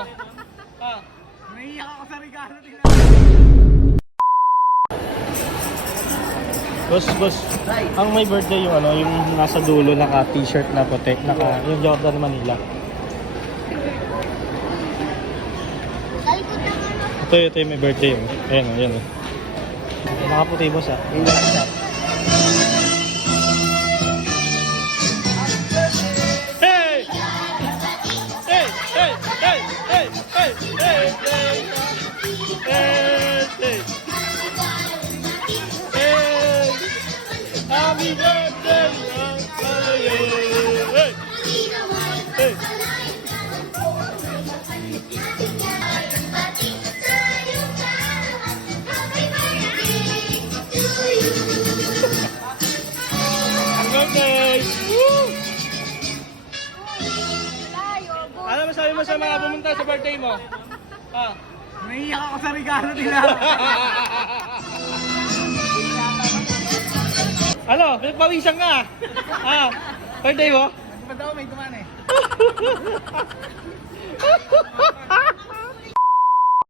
mo? Ah. Naiiyak ako sa regalo nila. Boss, ang may birthday yung ano, yung nasa dulo naka t-shirt na puti, naka yung Jordan Manila. Ito yung may birthday yun. Ayan. Nakaputi boss ah. Hey! Hey! Hey! Hey! Hey! Hey! Hey! Hey! Hey! Hey! Happy birthday! Hey! Hey! Birthday! Woo! Ano masabi mo sa mga pumunta sa birthday mo? Ah. Naiiyak ako sa regalo nila. Ano? Pinagpawisan ka? Ah. Birthday mo? Ba't daw may duman eh?